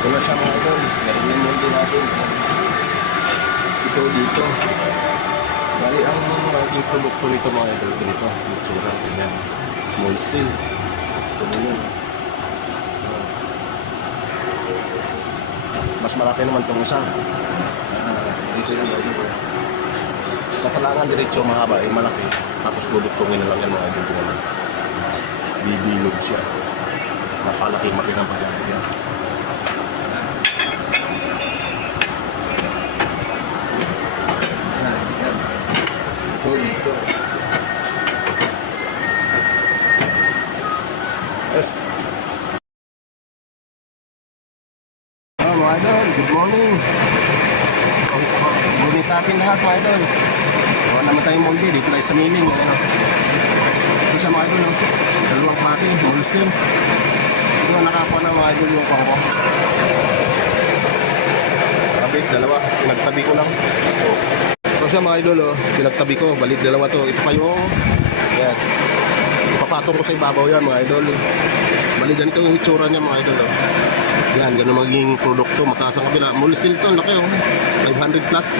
Wala siya mga idol. Garingin mo din natin. Ito dito. Bali ang ating produkto nito mga idol. Ganito. Itsura. Yan. Molsil. Ito mo yun. Mas malaki naman itong isa. Dito yung idol. Kasalangan diretso mahaba. Malaki. Tapos dudugtungin na lang yan mga idol. Bibilog siya. Mapalaki ng paglalagyan yan. Ito. Yes. Mga idol, good morning. Good morning sa atin lahat mga idol. Gawa naman tayong molde, dito tayo sa milling. Ito siya mga idol, dalawang klase, molsil. Ito na nakakuha ng mga idol yung kwangko. Kapit, dalawa, pinagtabi ko lang. Ito siya mga idol, pinagtabi ko, balik dalawa to. Ito pa yung, yan. Ipapatong ko sa ibabaw yan mga idol. Balik ganito yung itsura niya mga idol. Yan, ganun magiging produkto, mataas ang kabila. Molsil to, laki 500 plus.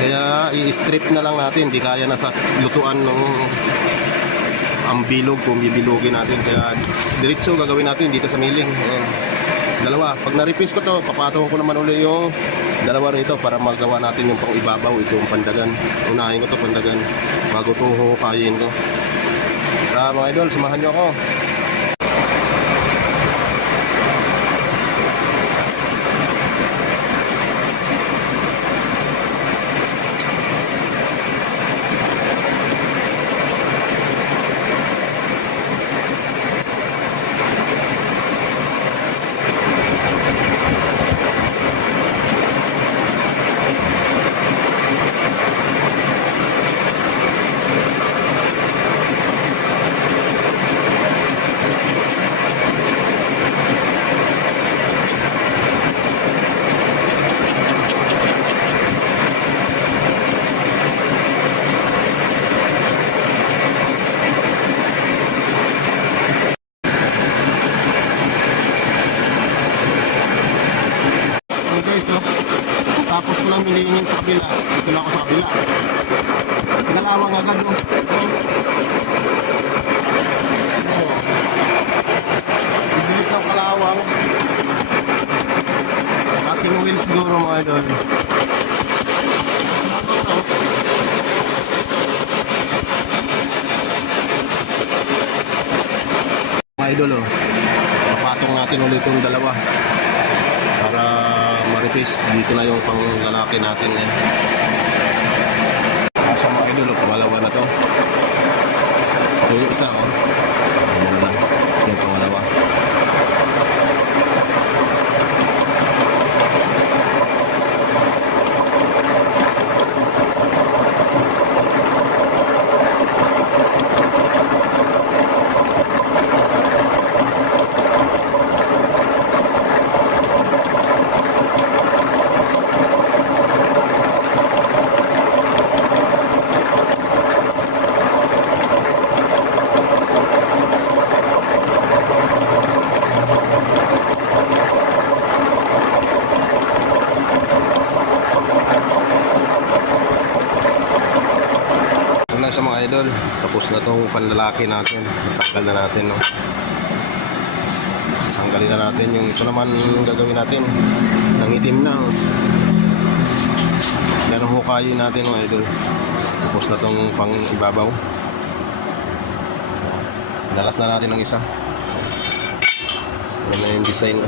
Kaya i-strip na lang natin, hindi kaya na sa lutuan ng ang bilog kung bibilogin natin. Kaya diretso gagawin natin dito sa milling. Ayan. Dalawa, pag na-replace ko to, papatong ko naman ulit yung dalawa rito para magawa natin yung pang ibabaw, ito yung pandagan. Unahin ko to pandagan bago itong hukayin ko. Tara mga idol, samahan nyo ako. Tapos ko lang nilingin sa kabila. Dito na ako sa kabila. Pinalawang agad no. Bibilis ng kalawang. Sa ating wheels siguro mga idol. Mga idol papatong natin ulit yung dalawa. Para ma-replace dito na yung panglalaki natin sa mga idol, pangalawa na to. Ito yung isa ano na yung pangalawa. Sa mga idol, tapos na tong panlalaki natin. Tanggal na natin tanggalin na natin yung ito naman gagawin natin ng itim na yan ang hukayin natin mga idol. Tapos na tong pang ibabaw, nalas na natin ng isa. Yan na yung design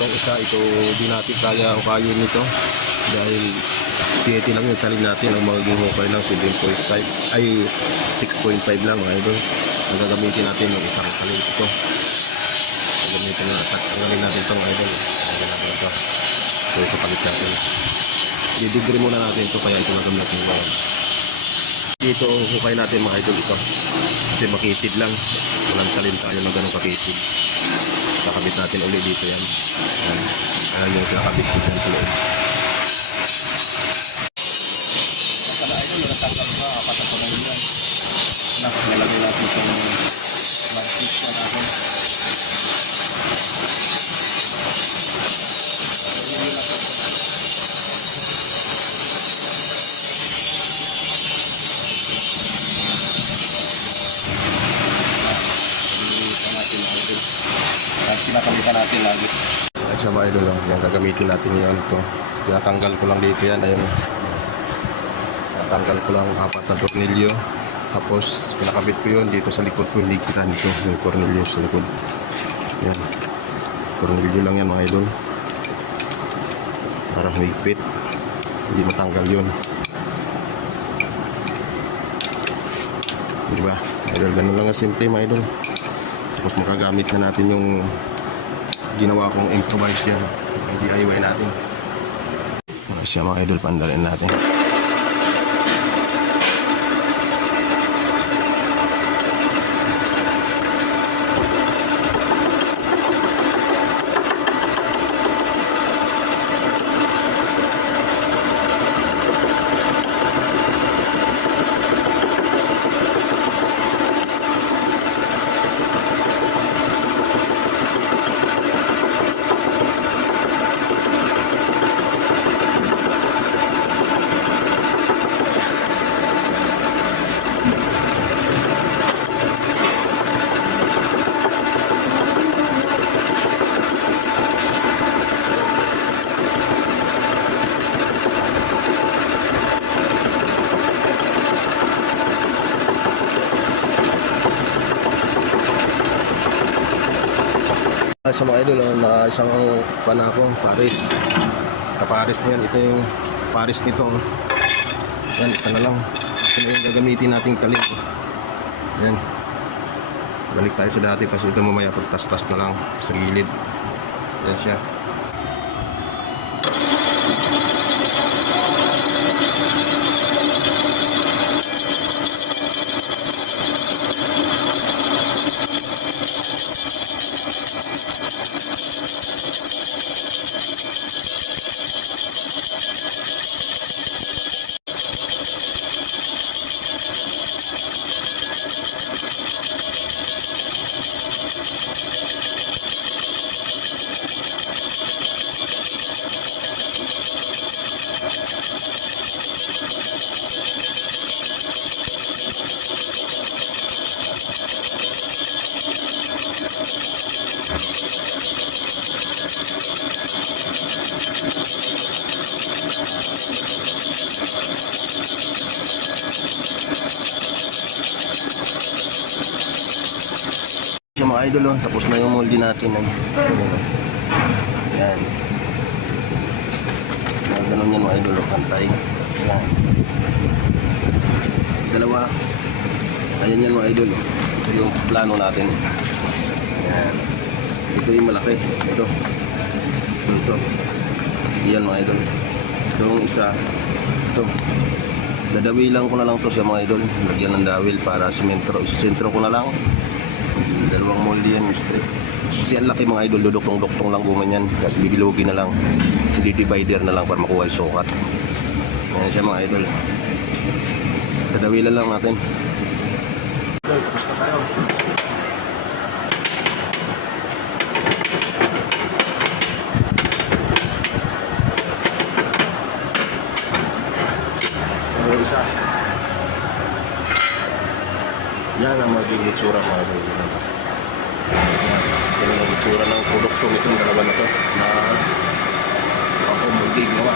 Itong isa, ito di natin kaya o kayo nito. Dahil PET lang yung talin natin. Ang magiging hukay lang 7.5 ay 6.5 lang mga idol. Nagagamitin natin yung isang talin ito. Gagamitin natin ito mga idol. So ito palit natin. Didigre muna natin ito kaya ito nagamit natin mga idol. Dito hukay natin mga idol ito. Kasi makitid lang. Walang talin tayo ng ganun kakitid. Kakabit natin ulit dito yan. Ayan yung kakabit dito yan sa loob. Kada idol, natanggal ba? Apat na panay yan. Nalagay natin itong plastic na natin. Pinakalitan natin lagi. Ay siya mga idol, yung gagamitin natin yan ito. Tinatanggal ko lang dito yan. Ayun. Tinatanggal ko lang 4 na tornilyo. Tapos pinakabit ko yun dito sa likod ko. Hindi kita dito yung tornilyo sa likod. Yan. Tornilyo lang yan mga idol. Para humigpit. Hindi matanggal yun. Diba? Idol, ganun lang ang simple mga idol. Tapos makagamit na natin yung ginawa kong improvise yan, yung DIY natin. Para siya mga idol, pandalin natin. Sa mga idol, na isang panako, Paris. Kaparis na yan. Ito yung Paris nito. Yan, isa na lang. Ito yung gagamitin nating talin. Yan. Balik tayo sa dati. Tapos ito mamaya pagtas-tas na lang sa gilid. Yan siya. Mga idol, tapos na yung moldy natin. Yan. Ganun yan mga idol, pantay. Yan. Dalawa. Ayan yan mga idol. Ito yung plano natin. Yan. Ito yung malaki. Ito. Ito. Yan mga idol. Ito yung isa. Ito. Dadawilan ko na lang to siya mga idol. Lagyan ng dawil para sentro ko na lang. Dalawang moldy yan yung straight. Kasi ang laki mga idol, duduktong-duktong lang gumanyan. Kasi bibilogin na lang. Hindi divider na lang para makuha yung sukat. Yan siya mga idol. Tadawilan lang natin. Tapos na tayo. Isa. Yan ang magiging itsura mga idol. Yan ang itsura ng produkto nitong dalawa na to na ako magiging gawa.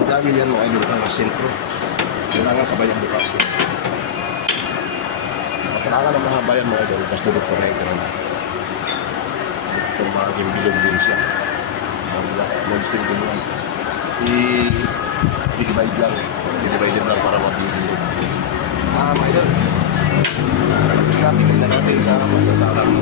Ang dami yan mga idol ng sentro. Kailangan sabayan bukas. Kasalanan ng mga bayan mga idol, tapos produkto na ito. maging bilog din siya. Mag-sing din yan. I-divide lang. I-divide lang para maging bilog. Mga idol. Tapos natin, tignan natin sa magsasarang